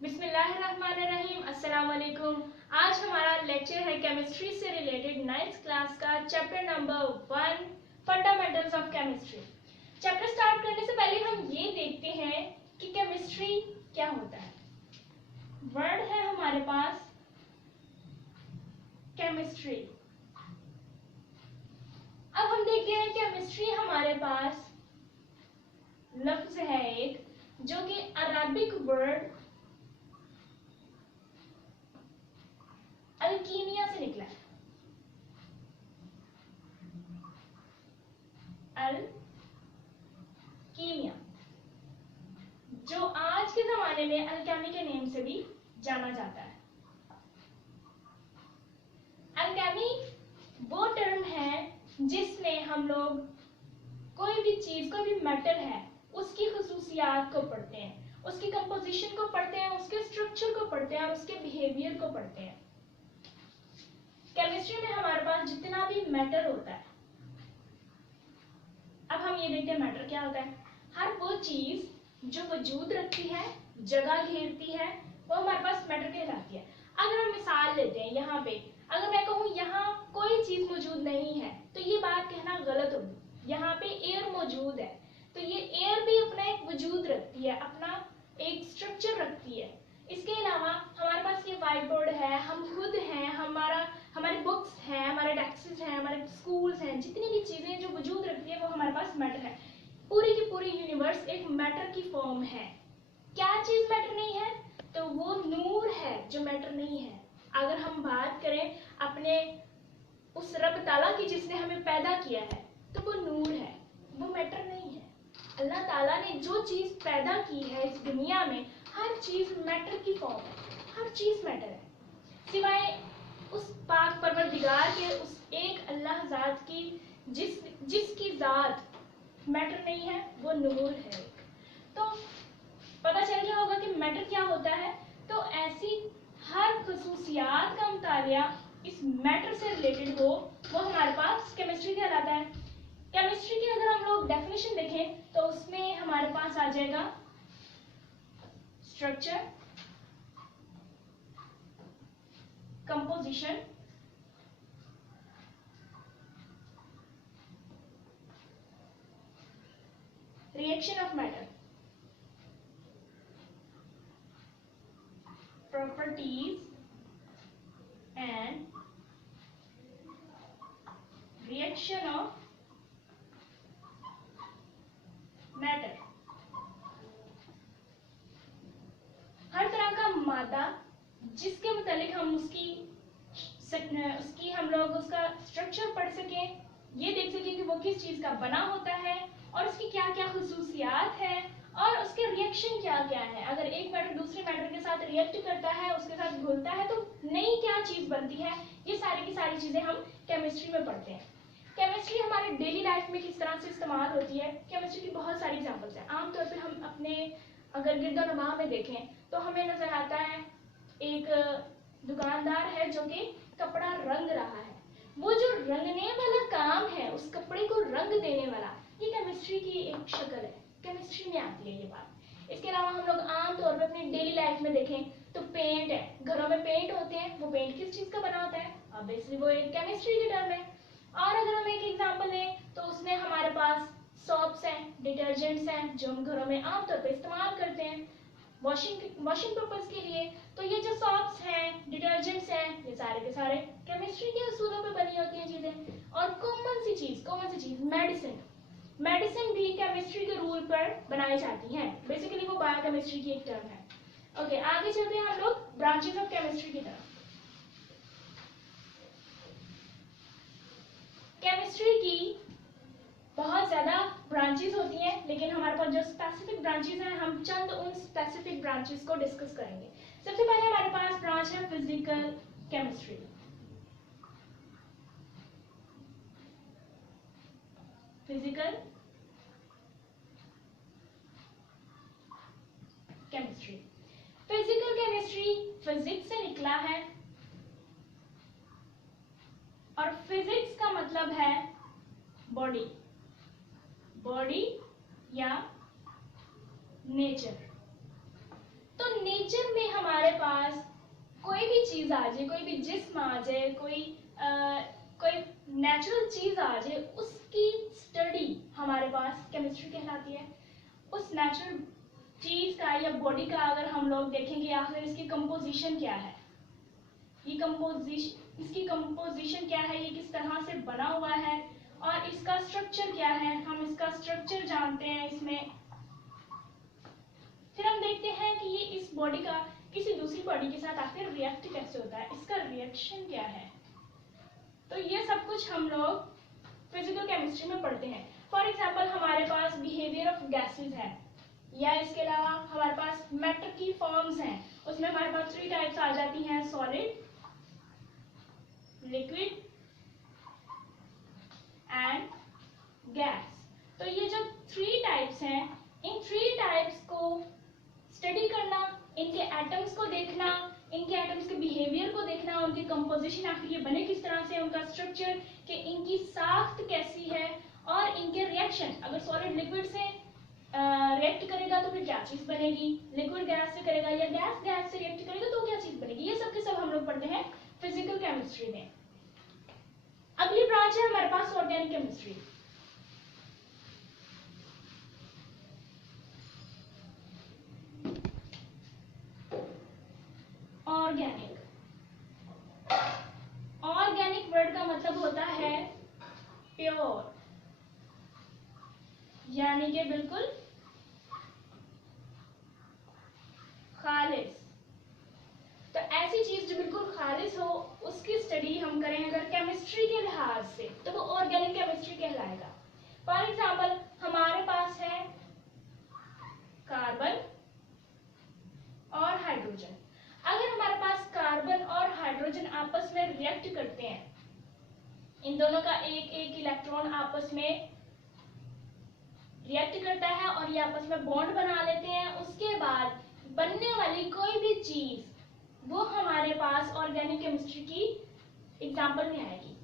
बिस्मिल्लाहिर्रहमानिर्रहीम, अस्सलाम वालेकुम। आज हमारा लेक्चर है केमिस्ट्री से रिलेटेड 9th क्लास का chapter number 1 fundamentals of chemistry. Chapter start करने से पहले हम ये देखते हैं कि केमिस्ट्री क्या होता है। वर्ड है हमारे पास केमिस्ट्री। अब हम देखते हैं केमिस्ट्री हमारे पास लफ्ज है एक जो कि अरबिक वर्ड अल्कीमिया से निकला है। अल्कीमिया जो आज के जमाने में अल्केमी के नेम से भी जाना जाता है। अल्केमी वो टर्म है जिसमें हम लोग कोई भी चीज, कोई भी मेटल है, उसकी खुसूसियात को पढ़ते हैं, उसकी कंपोजिशन को पढ़ते हैं, उसके स्ट्रक्चर को पढ़ते हैं और उसके बिहेवियर को पढ़ते हैं। केमिस्ट्री में हमारे पास जितना भी मैटर होता है, अब हम ये देखते हैं मैटर क्या होता है। हर वो चीज जो वजूद रखती है, जगह घेरती है, वो हमारे पास मैटर कहलाती है। अगर हम मिसाल लेते हैं, यहाँ पे अगर मैं कहूँ यहाँ कोई चीज मौजूद नहीं है तो ये बात कहना गलत होगी। यहाँ पे एयर मौजूद है तो ये एयर भी अपना एक वजूद रखती है, अपना एक स्ट्रक्चर रखती है। इसके अलावा हमारे पास ये व्हाइट बोर्ड है, हम खुद हैं, हमारे बुक्स हैं, हमारे डेस्क्स हैं, हमारे स्कूल्स हैं, जितनी भी चीजें जो वजूद रखती है वो हमारे पास मैटर है। पूरी की पूरी यूनिवर्स एक मैटर की फॉर्म है। क्या चीज मैटर नहीं है? तो वो नूर है जो मैटर नहीं है। अगर हम बात करें अपने उस रब ताला की जिसने हमें पैदा किया है तो वो नूर है, वो मैटर नहीं है। अल्लाह ताला ने जो चीज पैदा की है इस दुनिया में, हर चीज मैटर की फॉर्म है, हर चीज मैटर है, सिवाय उस पाक परवरदिगार के, उस एक अल्लाह जात की जिसकी जात मैटर नहीं है, वो नूर है। तो पता चल गया होगा कि मैटर क्या होता है। तो ऐसी हर खुसूसियात का मुतालिया इस मैटर से रिलेटेड हो, वो हमारे पास केमिस्ट्री कहलाता है। केमिस्ट्री की अगर हम लोग डेफिनेशन देखें तो उसमें हमारे पास आ जाएगा structure, composition, reaction of matter, properties and reaction of matter। हर तरह का मादा जिसके मुतालिक हम उसकी हम लोग उसका स्ट्रक्चर पढ़ सकें, ये देख सकें कि वो किस चीज का बना होता है और उसकी क्या क्या खुसूसियात है और उसके रिएक्शन क्या क्या है। अगर एक मैटर दूसरे मैटर के साथ रिएक्ट करता है, उसके साथ घुलता है, तो नई क्या चीज बनती है, ये सारी की सारी चीजें हम केमिस्ट्री में पढ़ते हैं। केमिस्ट्री हमारे डेली लाइफ में किस तरह से इस्तेमाल होती है, केमिस्ट्री की बहुत सारी एग्जांपल्स हैं। आमतौर पर हम अपने अगर गिरदोनवाह में देखें तो हमें नजर आता है एक दुकानदार है जो कि कपड़ा रंग रहा है। वो जो रंगने वाला काम है, उस कपड़े को रंग देने वाला, ये केमिस्ट्री की एक शक्ल है, केमिस्ट्री में आती है ये बात। इसके अलावा हम लोग आमतौर पर अपनी डेली लाइफ में देखें तो पेंट है, घरों में पेंट होते हैं, वो पेंट किस चीज का बना होता है? ऑब्वियसली वो एक केमिस्ट्री की टर्म है। और अगर हम एक एग्जांपल लें तो उसमें हमारे पास सोप्स हैं, डिटर्जेंट्स हैं जो हम घरों में आमतौर पर इस्तेमाल करते हैं वॉशिंग पर्पस के लिए। तो ये जो सोप्स हैं, डिटर्जेंट्स हैं, ये सारे के सारे केमिस्ट्री के असूलों पे बनी होती हैं चीजें। और कॉमन सी चीज मेडिसिन भी केमिस्ट्री के रूल पर बनाई जाती हैं। बेसिकली वो बायोकेमिस्ट्री की एक टर्म है। ओके, आगे चलते हैं हम लोग ब्रांचेस ऑफ केमिस्ट्री की तरफ। केमिस्ट्री की बहुत ज्यादा ब्रांचेस होती हैं, लेकिन हमारे पास जो स्पेसिफिक ब्रांचेस हैं, हम चंद उन स्पेसिफिक ब्रांचेस को डिस्कस करेंगे। सबसे पहले हमारे पास ब्रांच है physical chemistry. Physical chemistry physics से निकला है और फिजिक्स का मतलब है बॉडी या नेचर। तो नेचर में चीज आ जाए, कोई भी जिस्म आ जाए, कोई नेचुरल चीज आ जाए, उसकी स्टडी हमारे पास केमिस्ट्री कहलाती है। उस नेचुरल चीज का या बॉडी का अगर हम लोग देखेंगे आखिर इसकी कंपोजिशन क्या है, इसकी कंपोजिशन क्या है, ये किस तरह से बना हुआ है और इसका स्ट्रक्चर क्या है, हम इसका स्ट्रक्चर जानते हैं इसमें। फिर हम देखते हैं कि ये इस बॉडी का किसी दूसरी बॉडी के साथ आखिर रिएक्ट कैसे होता है, इसका रिएक्शन क्या है। तो ये सब कुछ हम लोग फिजिकल केमिस्ट्री में पढ़ते हैं। फॉर एग्जाम्पल हमारे पास बिहेवियर ऑफ गैसेस है, या इसके अलावा हमारे पास मैटर की फॉर्म्स हैं, उसमें हमारे पास 3 टाइप्स आ जाती हैं, सॉलिड, लिक्विड एंड गैस। तो ये जो 3 टाइप्स हैं, इन 3 टाइप्स को स्टडी करना, इनके एटम्स को देखना, इनके एटम्स के बिहेवियर को देखना, उनकी कंपोजिशन आखिर ये बने किस तरह से, उनका स्ट्रक्चर, कि इनकी साख्त कैसी है और इनके रिएक्शन, अगर सॉलिड लिक्विड से रिएक्ट करेगा तो फिर क्या चीज बनेगी, लिक्विड गैस से करेगा या गैस गैस से रिएक्ट करेगा तो क्या चीज बनेगी, ये सब के सब हम लोग पढ़ते हैं फिजिकल केमिस्ट्री में। अगली ब्रांच है हमारे पास ऑर्गेनिक केमिस्ट्री। ऑर्गेनिक वर्ड का मतलब होता है प्योर, यानी कि बिल्कुल खालिस। तो ऐसी चीज जो बिल्कुल खालिस हो उसकी स्टडी हम करें अगर केमिस्ट्री के लिहाज से तो वो ऑर्गेनिक केमिस्ट्री कहलाएगा। फॉर एग्जाम्पल हमारे पास है कार्बन और हाइड्रोजन। अगर हमारे पास कार्बन और हाइड्रोजन आपस में रिएक्ट करते हैं, इन दोनों का एक एक इलेक्ट्रॉन आपस में रिएक्ट करता है और ये आपस में बॉन्ड बना लेते हैं, उसके बाद बनने वाली कोई भी चीज वो हमारे पास ऑर्गेनिक केमिस्ट्री की एग्जांपल में आएगी।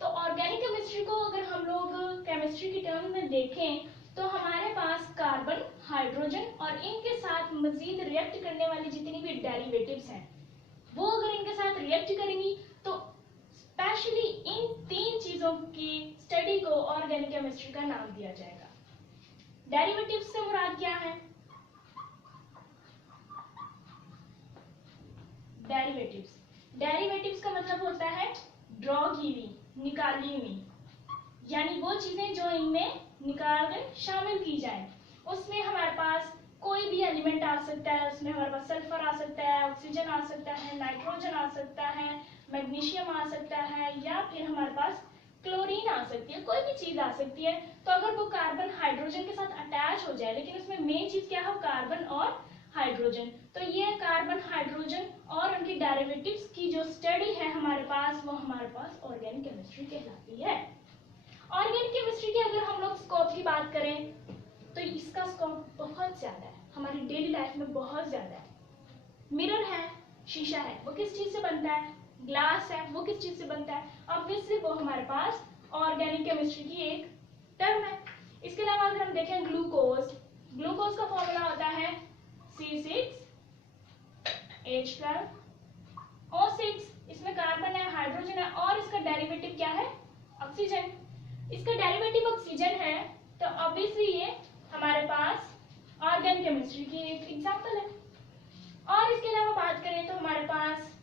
तो ऑर्गेनिक केमिस्ट्री को अगर हम लोग केमिस्ट्री की टर्म में देखें तो हमारे पास कार्बन, हाइड्रोजन और इनके साथ मजीद रिएक्ट करने वाली जितनी भी डेरिवेटिव्स हैं वो अगर इनके साथ रिएक्ट करेंगी तो स्पेशली इन 3 चीजों की स्टडी को ऑर्गेनिक केमिस्ट्री का नाम दिया जाएगा। डेरिवेटिव्स से मुराद क्या है? डेरिवेटिव्स का मतलब होता है ड्रॉ की हुई, निकाली हुई, यानी वो चीजें जो इनमें निकाल कर शामिल की जाए। उसमें हमारे पास कोई भी एलिमेंट आ सकता है, उसमें हमारे पास सल्फर आ सकता है, ऑक्सीजन आ सकता है, नाइट्रोजन आ सकता है, मैग्नीशियम आ सकता है, या फिर हमारे पास क्लोरीन आ सकती है, कोई भी चीज आ सकती है। तो अगर वो कार्बन हाइड्रोजन के साथ अटैच हो जाए, लेकिन उसमें मेन चीज क्या है, कार्बन और हाइड्रोजन, तो ये कार्बन हाइड्रोजन और उनकी डेरिवेटिव्स की जो स्टडी है हमारे पास वो हमारे पास ऑर्गेनिक केमिस्ट्री कहलाती है। ऑर्गेनिक केमिस्ट्री की अगर हम लोग स्कोप की बात करें तो इसका स्कोप बहुत ज्यादा है, हमारी डेली लाइफ में बहुत ज्यादा है। मिरर है, शीशा है, वो किस चीज से बनता है? ग्लास है, वो किस चीज से बनता है? ऑब्वियसली वो हमारे पास ऑर्गेनिक केमिस्ट्री की एक टर्म है। इसके अलावा अगर हम देखें ग्लूकोज, ग्लूकोज का फॉर्मूला होता है C6H12O6। इसमें कार्बन है, हाइड्रोजन है और इसका डेरिवेटिव क्या है? ऑक्सीजन। इसका डेरिवेटिव ऑक्सीजन है तो ऑब्वियसली ये हमारे पास ऑर्गेनिक केमिस्ट्री की एक एग्जांपल है। और इसके अलावा बात करें तो हमारे पास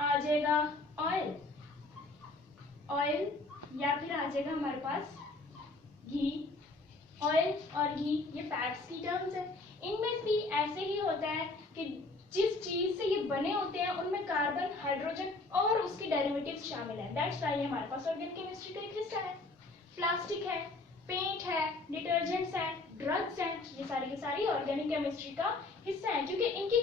आ जाएगा ऑयल, या फिर आ जाएगा हमारे पास घी। ऑयल और घी ये फैट्स की टर्म्स है। इनमें भी ऐसे ही होता है कि जिस चीज से ये बने होते हैं उनमें कार्बन, हाइड्रोजन और उसकी डेरिवेटिव्स शामिल है। दैट्स व्हाई हमारे पास ऑर्गेनिक केमिस्ट्री का एक हिस्सा है। प्लास्टिक है, पेंट है, डिटर्जेंट्स हैं, ड्रग्स हैं, ये सारी की सारी ऑर्गेनिक केमिस्ट्री का हिस्सा है, क्योंकि इनकी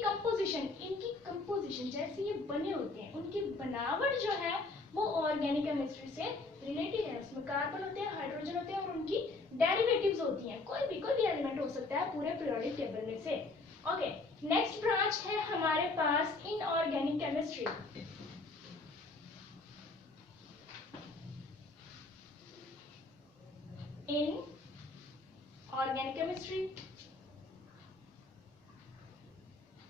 कंपोजिशन जैसे ये बने होते हैं उनकी बनावट जो है वो ऑर्गेनिक केमिस्ट्री से रिलेटेड है। उसमें कार्बन होते हैं, हाइड्रोजन होते हैं और उनकी डेरिवेटिव्स होती हैं। कोई भी एलिमेंट हो सकता है पूरे पीरियोडिक टेबल में से। ओके, नेक्स्ट ब्रांच है हमारे पास inorganic chemistry. Inorganic chemistry,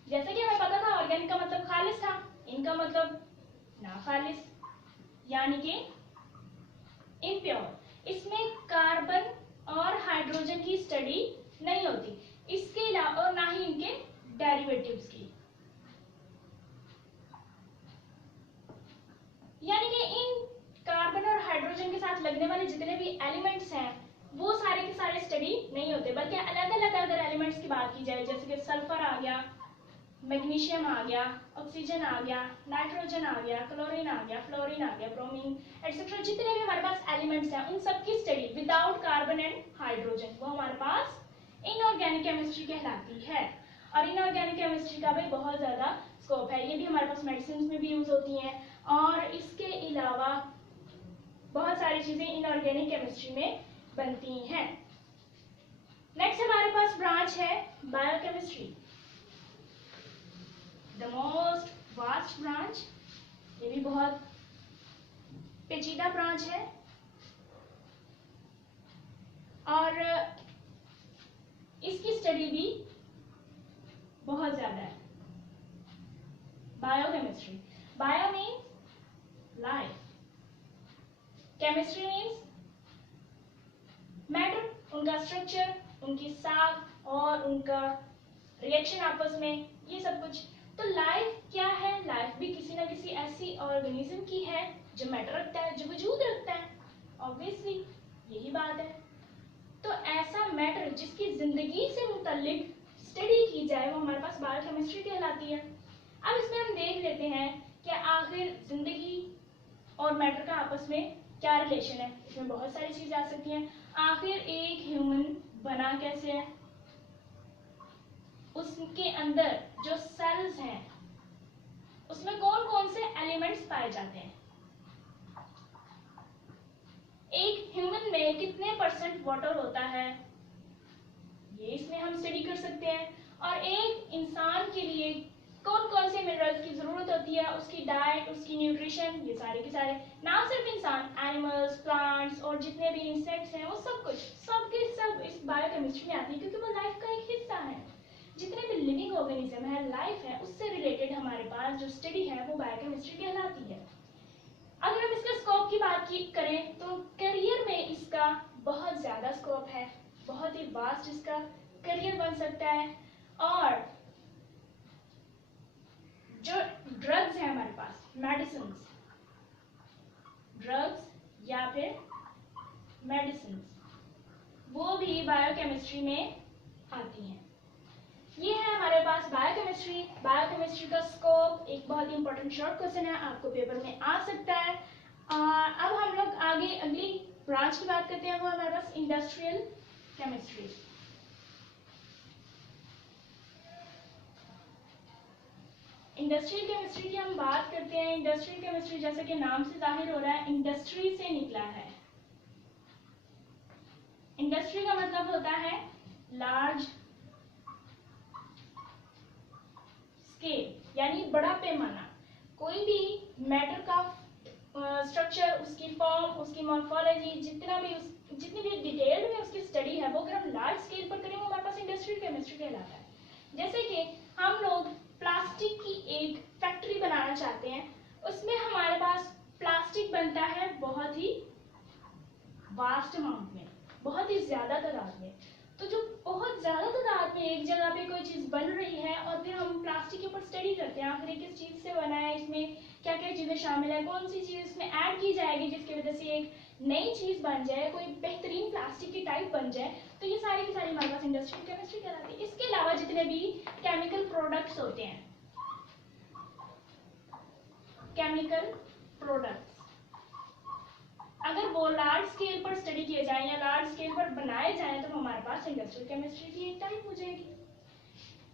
जैसे कि हमें पता था ऑर्गेनिक का मतलब खालिस था, इनका मतलब नाखालिस यानी कि इम्प्योर। इसमें कार्बन और हाइड्रोजन की स्टडी नहीं होती, इसके अलावा और ना ही इनके डेरिवेटिव्स की। यानी कि इन कार्बन और हाइड्रोजन के साथ लगने वाले जितने भी एलिमेंट्स हैं वो सारे के सारे स्टडी नहीं होते, बल्कि अलग अलग अगर एलिमेंट्स की बात की जाए, जैसे कि सल्फर आ गया, मैग्नीशियम आ गया, ऑक्सीजन आ गया, नाइट्रोजन आ गया, क्लोरीन आ गया, फ्लोरीन आ गया, ब्रोमीन एटसेट्रा, जितने भी हमारे पास एलिमेंट्स हैं उन सब की study without carbon and hydrogen वो हमारे पास इनऑर्गेनिक केमिस्ट्री कहलाती है। और इनऑर्गेनिक केमिस्ट्री का भी बहुत ज़्यादा स्कोप है, ये भी हमारे पास मेडिसिन में भी यूज होती हैं और इसके अलावा बहुत सारी चीज़ें इनऑर्गेनिक केमिस्ट्री में बनती हैं। नेक्स्ट हमारे पास ब्रांच है biochemistry, the most vast branch. ये भी बहुत पेचीदा ब्रांच है और इसकी स्टडी भी बहुत ज्यादा है। Biochemistry, bio means life, chemistry means matter, उनका स्ट्रक्चर, उनकी साख और उनका रिएक्शन आपस में, ये सब कुछ। तो लाइफ क्या है? लाइफ भी किसी ना किसी ऐसी ऑर्गेनिज्म की है जो मैटर रखता है, जो वजूद रखता है। ऑब्वियसली यही बात है। तो ऐसा मैटर जिसकी जिंदगी से मुताल्लिक स्टडी की जाए वो हमारे पास बायोकेमिस्ट्री कहलाती है। अब इसमें हम देख लेते हैं कि आखिर जिंदगी और मैटर का आपस में क्या रिलेशन है। इसमें बहुत सारी चीजें आ सकती हैं। आखिर एक ह्यूमन बना कैसे है, उसके अंदर जो सेल्स हैं उसमें कौन कौन से एलिमेंट्स पाए जाते हैं, एक ह्यूमन में कितने % वाटर होता है, ये इसमें हम स्टडी कर सकते हैं। और एक इंसान के लिए कौन कौन से मिनरल्स की जरूरत होती है, उसकी डाइट, उसकी न्यूट्रिशन, ये सारे के सारे, ना सिर्फ इंसान, एनिमल्स, प्लांट्स और जितने भी इंसेक्ट्स हैं वो सब कुछ सबके सब इस बायोकेमिस्ट्री में आती है, क्योंकि वो लाइफ का एक हिस्सा है। जितने भी लिविंग ऑर्गेनिज्म है, लाइफ है, उससे रिलेटेड हमारे पास जो स्टडी है वो बायोकेमिस्ट्री कहलाती है। अगर हम इसके स्कोप की बात करें तो करियर में इसका बहुत ज्यादा स्कोप है, बहुत ही वास्ट इसका करियर बन सकता है। और जो ड्रग्स है हमारे पास, मेडिसिन, ड्रग्स या फिर मेडिसिन, वो भी बायोकेमिस्ट्री में आती हैं। ये है हमारे पास बायोकेमिस्ट्री। बायोकेमिस्ट्री का स्कोप एक बहुत ही इंपॉर्टेंट शॉर्ट क्वेश्चन है, आपको पेपर में आ सकता है। अब हम लोग आगे अगली ब्रांच की बात करते हैं, वो हमारे पास इंडस्ट्रियल केमिस्ट्री। इंडस्ट्रियल केमिस्ट्री की हम बात करते हैं। इंडस्ट्रियल केमिस्ट्री जैसे कि नाम से जाहिर हो रहा है, इंडस्ट्री से निकला है। इंडस्ट्री का मतलब होता है लार्ज स्केल, यानी बड़ा पैमाना। कोई भी मैटर का स्ट्रक्चर, उसकी फॉर्म, उसकी मॉर्फोलॉजी, जितनी भी डिटेल में उसकी स्टडी है, वो अगर हम लार्ज स्केल पर करें वो हमारे पास इंडस्ट्रियल केमिस्ट्री कहलाता है। जैसे कि हम लोग प्लास्टिक की एक फैक्ट्री बनाना चाहते हैं, उसमें हमारे पास प्लास्टिक बनता है बहुत ही वास्ट अमाउंट में, बहुत ही ज्यादा तादाद में। तो जो बहुत ज्यादा तादाद में एक जगह पे कोई चीज बन रही है और फिर हम प्लास्टिक के ऊपर स्टडी करते हैं, आखिर किस चीज से बना है, इसमें क्या क्या चीजें शामिल है, कौन सी चीज इसमें ऐड की जाएगी जिसकी वजह से एक नई चीज बन जाए, कोई बेहतरीन प्लास्टिक की टाइप बन जाए। तो ये सारी की सारी हमारे पास इंडस्ट्रियल केमिस्ट्री कहलाती है। इसके अलावा जितने भी केमिकल प्रोडक्ट्स होते हैं, केमिकल प्रोडक्ट्स, अगर वो लार्ज स्केल पर स्टडी किए जाए या लार्ज स्केल पर बनाए जाए तो हमारे पास इंडस्ट्रियल केमिस्ट्री की एक टाइप हो जाएगी।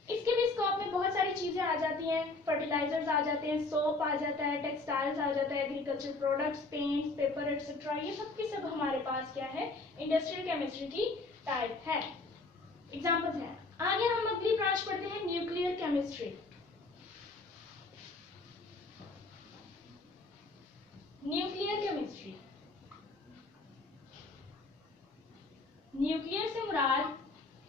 इसके भी स्कोप में बहुत सारी चीजें आ जाती हैं, फर्टिलाइजर्स आ जाते हैं, सोप आ जाता है, टेक्सटाइल्स आ जाता है, agriculture products, paints, paper etcetera, ये सब की सब हमारे पास क्या है, इंडस्ट्रियल केमिस्ट्री की टाइप है। एग्जाम्पल्स हैं। आगे हम अगली ब्रांच पढ़ते हैं nuclear chemistry. Nuclear chemistry, nuclear से मुराद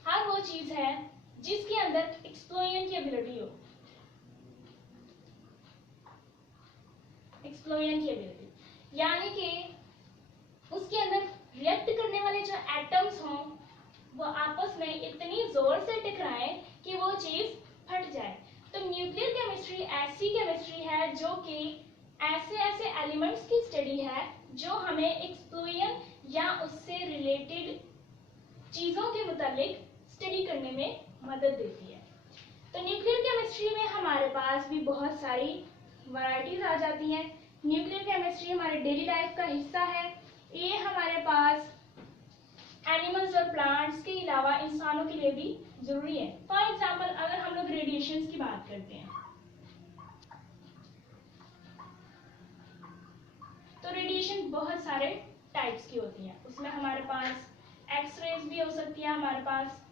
हर वो चीज है जिसके अंदर एक्सप्लोजन की एबिलिटी हो। एक्सप्लोजन की एबिलिटी, यानी कि उसके अंदर रिएक्ट करने वाले जो एटम्स हों वो आपस में इतनी जोर से टकराएं कि वो चीज फट जाए। तो न्यूक्लियर केमिस्ट्री ऐसी केमिस्ट्री है जो कि ऐसे ऐसे एलिमेंट्स की स्टडी है जो हमें एक्सप्लोजन या उससे रिलेटेड चीजों के मुताबिक स्टडी करने में मदद देती है। तो न्यूक्लियर केमिस्ट्री में हमारे पास भी बहुत सारी वैरायटीज आ जाती हैं। न्यूक्लियर केमिस्ट्री हमारे डेली लाइफ का हिस्सा है। ये हमारे पास एनिमल्स और प्लांट्स के अलावा इंसानों के लिए भी जरूरी है। फॉर एग्जाम्पल अगर हम लोग रेडिएशन की बात करते हैं तो रेडिएशन बहुत सारे टाइप्स की होती है। उसमें हमारे पास एक्स रेज भी हो सकती है, हमारे पास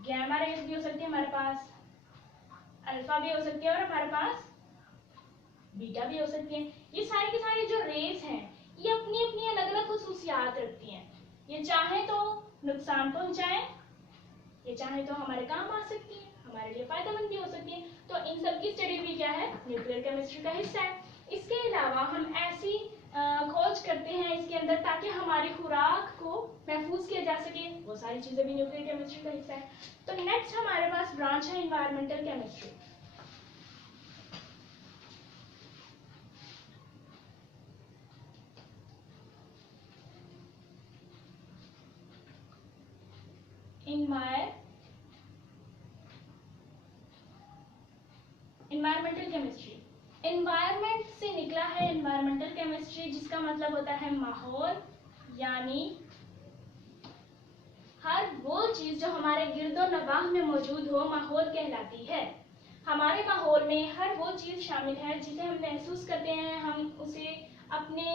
गैमा रेज भी हो सकती है, हमारे पास अल्फा भी हो सकती है और हमारे पास बीटा भी हो सकती है। ये सारी की सारी जो रेज हैं ये अपनी अपनी अलग अलग खुसूसियात रखती हैं। ये चाहे तो नुकसान पहुंचाए, ये चाहे तो हमारे काम आ सकती है, हमारे लिए फायदेमंद भी हो सकती है। तो इन सब की स्टडी भी क्या है, न्यूक्लियर केमिस्ट्री का हिस्सा है। इसके अलावा हम ऐसी खोज करते हैं इसके अंदर ताकि हमारी खुराक को महफूज किया जा सके, वो सारी चीजें भी न्यूक्लियर केमिस्ट्री का हिस्सा है। तो नेक्स्ट हमारे पास ब्रांच है environmental chemistry. Environmental chemistry, environment से निकला है एनवायरमेंटल केमिस्ट्री, जिसका मतलब होता है माहौल, यानी हर वो चीज जो हमारे गिरदो नवाह में मौजूद हो माहौल कहलाती है। हमारे माहौल में हर वो चीज शामिल है जिसे हम महसूस करते हैं, हम उसे अपने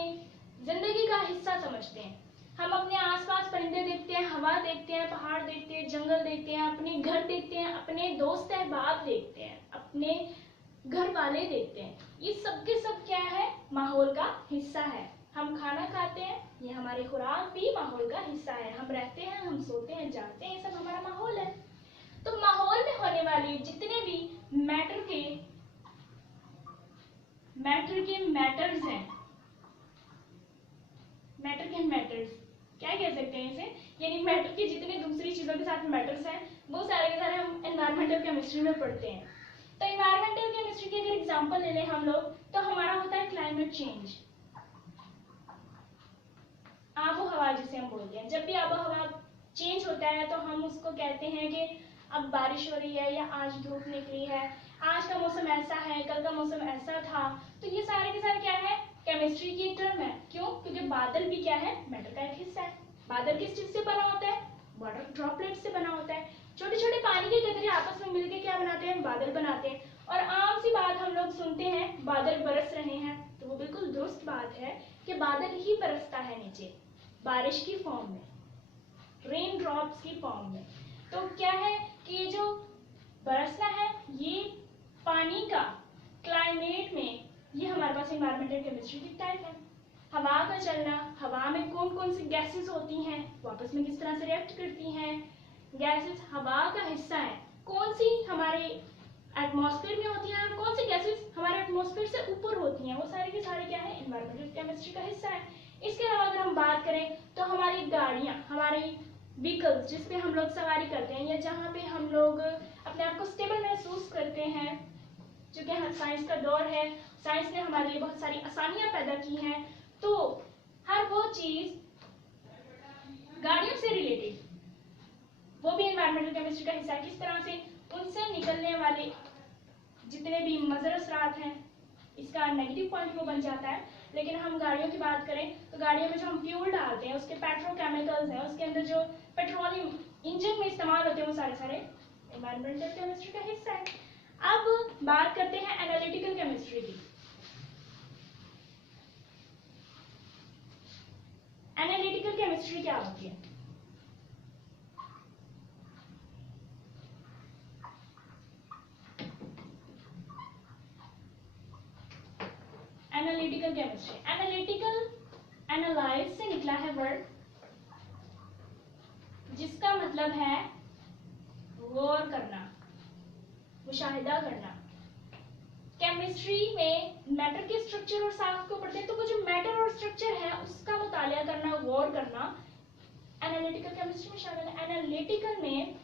जिंदगी का हिस्सा समझते हैं। हम अपने आसपास परिंदे देखते हैं, हवा देखते हैं, पहाड़ देखते हैं, जंगल देखते हैं, अपने घर देखते हैं, अपने दोस्त अहबाब देखते हैं, अपने घर वाले देखते हैं। ये सब के सब क्या है, माहौल का हिस्सा है। हम खाना खाते हैं, ये हमारी खुराक भी माहौल का हिस्सा है। हम रहते हैं, हम सोते हैं, जागते हैं, ये सब हमारा माहौल है। तो माहौल में होने वाले जितने भी मैटर्स हैं, मैटर्स क्या कह सकते हैं इसे, यानी मैटर की जितने दूसरी चीजों के साथ मैटर्स हैं वो सारे के सारे हम एनवायरमेंटल केमिस्ट्री में पढ़ते हैं। तो एनवायरमेंटल केमिस्ट्री की अगर एग्जांपल ले लें हम लोग, तो हमारा होता है क्लाइमेट चेंज, आबो हवा जिसे हम बोलते हैं। जब भी आबो हवा चेंज होता है तो हम उसको कहते हैं कि अब बारिश हो रही है या आज धूप निकली है, आज का मौसम ऐसा है, कल का मौसम ऐसा था। तो ये सारे के सारे क्या है, केमिस्ट्री की टर्म है। क्यों? क्योंकि बादल भी क्या है, मैटर का एक हिस्सा है। बादल किस चीज से बना होता है, वाटर ड्रॉपलेट से बना होता है। छोटे छोटे पानी के कतरे आपस में मिलकर क्या बनाते हैं, बादल बनाते हैं। और आम सी बात हम लोग सुनते हैं, बादल बरस रहे हैं, तो वो बिल्कुल दुरुस्त बात है कि बादल ही बरसता है नीचे बारिश की फॉर्म में, रेन ड्रॉप्स की फॉर्म में। तो क्या है कि ये जो बरसना है ये पानी का क्लाइमेट में, ये हमारे पास एनवायरमेंटल केमिस्ट्री की टाइप है। हवा का चलना, हवा में कौन कौन सी गैसेस होती हैं, वो आपस में किस तरह से रिएक्ट करती हैं, गैसेस हवा का हिस्सा है, कौन सी हमारे एटमॉस्फेयर में होती हैं और कौन सी गैसेस हमारे एटमॉस्फेयर से ऊपर होती हैं, वो सारे के सारे क्या है, एनवायरमेंटल केमिस्ट्री का हिस्सा है। इसके अलावा अगर हम बात करें तो हमारी गाड़ियाँ, हमारी व्हीकल्स जिसपे हम लोग सवारी करते हैं या जहाँ पे हम लोग अपने आप को स्टेबल महसूस करते हैं, चूंकि साइंस का दौर है, साइंस ने हमारे लिए बहुत सारी आसानियां पैदा की हैं, तो हर वो चीज गाड़ियों से रिलेटेड वो भी एनवायरमेंटल केमिस्ट्री का हिस्सा है। किस तरह से उनसे निकलने वाले जितने भी मजर असरात हैं, इसका नेगेटिव पॉइंट वो बन जाता है। लेकिन हम गाड़ियों की बात करें तो गाड़ियों में जो हम फ्यूल डालते हैं, उसके पेट्रोकेमिकल्स हैं, उसके अंदर जो पेट्रोलियम इंजन में इस्तेमाल होते हैं, वो सारे सारे एनवायरमेंटल केमिस्ट्री का हिस्सा है। अब बात करते हैं एनालिटिकल केमिस्ट्री की। एनालिटिकल केमिस्ट्री क्या होती है? एनालिटिकल केमिस्ट्री, एनालिटिकल एनालाइज से निकला है वर्ड, जिसका मतलब है गौर करना, मुशाहिदा करना। केमिस्ट्री में मैटर के स्ट्रक्चर और साथ को पढ़ते हैं, तो वो जो मैटर और स्ट्रक्चर है उसका मुतालिया करना, गौर करना एनालिटिकल केमिस्ट्री में शामिल है। एनालिटिकल में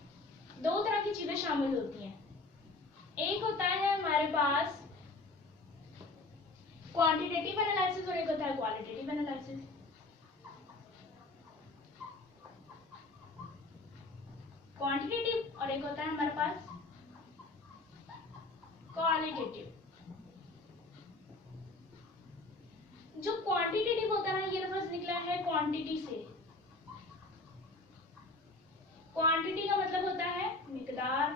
दो तरह की चीजें शामिल होती हैं। एक होता है हमारे पास क्वांटिटेटिव एनालिसिस और एक होता है क्वालिटेटिव एनालिसिस। क्वांटिटेटिव और एक होता है हमारे पास क्वालिटेटिव। जो क्वांटिटेटिव होता है ना, ये लफ्ज निकला है क्वांटिटी से। क्वांटिटी का मतलब होता है मिकदार।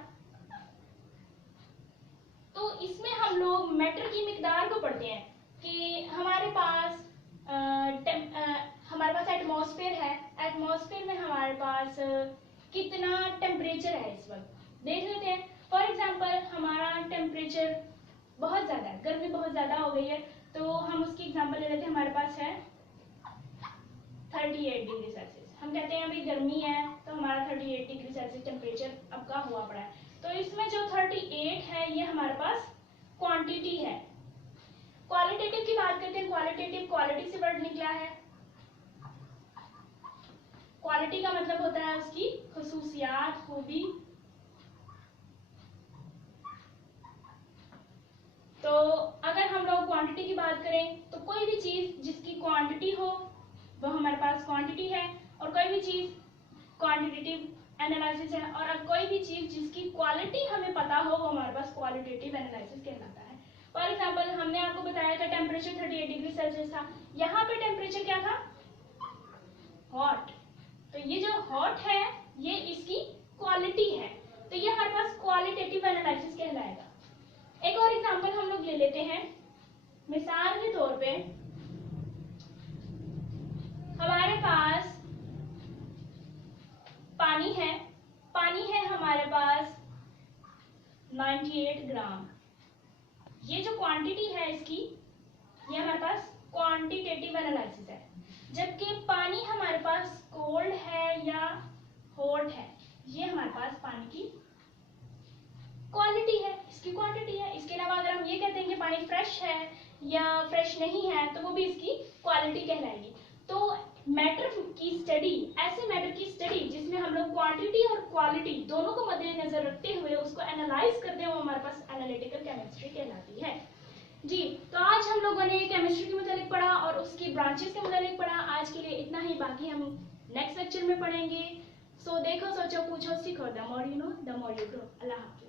तो इसमें हम लोग मैटर की मिकदार को पढ़ते हैं कि हमारे पास एटमॉस्फेयर है, एटमॉस्फेयर में हमारे पास कितना टेम्परेचर है इस वक्त, देख लेते हैं। फॉर एग्जांपल हमारा टेम्परेचर बहुत ज़्यादा है, गर्मी बहुत ज़्यादा हो गई है, तो हम उसकी एग्जांपल ले लेते हैं। हमारे पास है 38 डिग्री सेल्सियस। हम कहते हैं अभी गर्मी है, तो हमारा 38 डिग्री सेल्सियस टेम्परेचर अब का हुआ पड़ा है। तो इसमें जो 38 है ये हमारे पास क्वांटिटी है। क्वालिटेटिव की बात करते हैं। क्वालिटेटिव क्वालिटी से वर्ड निकला है। क्वालिटी का मतलब होता है उसकी खुसूसियात, खूबी। तो अगर हम लोग क्वांटिटी की बात करें तो कोई भी चीज जिसकी क्वांटिटी हो वो हमारे पास क्वांटिटी है, और कोई भी चीज क्वांटिटेटिव एनालिसिस है, और कोई भी चीज जिसकी क्वालिटी हमें पता हो वो हमारे पास क्वालिटेटिव एनालिसिस कहलाता है। फॉर एग्जांपल हमने आपको बताया था टेम्परेचर 38 डिग्री सेल्सियस था, यहाँ पे टेम्परेचर क्या था, हॉट। तो ये जो हॉट है ये इसकी क्वालिटी है, तो ये हमारे पास क्वालिटेटिव एनालिसिस कहलाएगा। एक और एग्जांपल हम लोग ले लेते हैं। मिसाल के तौर पे हमारे पास पानी है, पानी है हमारे पास 98 ग्राम। ये जो क्वांटिटी है इसकी, ये हमारे पास क्वांटिटेटिव एनालिसिस है। जबकि पानी हमारे पास कोल्ड है या हॉट है, ये हमारे पास पानी की क्वालिटी है, इसकी क्वांटिटी है। इसके अलावा अगर हम ये कहते हैं कि पानी फ्रेश है या फ्रेश नहीं है, तो वो भी इसकी क्वालिटी कहलाएगी। तो मैटर की स्टडी, ऐसे मैटर की स्टडी जिसमें हम लोग क्वांटिटी और क्वालिटी दोनों को मद्देनजर रखते हुए उसको एनालाइज करते हैं, वो हमारे पास एनालिटिकल केमिस्ट्री कहलाती है। जी, तो आज हम लोगों ने केमिस्ट्री के मुतालिक पढ़ा और उसकी ब्रांचेस के मुतालिक पढ़ा। आज के लिए इतना ही, बाकी हम नेक्स्ट लेक्चर में पढ़ेंगे। सो देखो, सोचो, पूछो, सीखो। The more you know the more you grow. अल्लाह हाफिज़।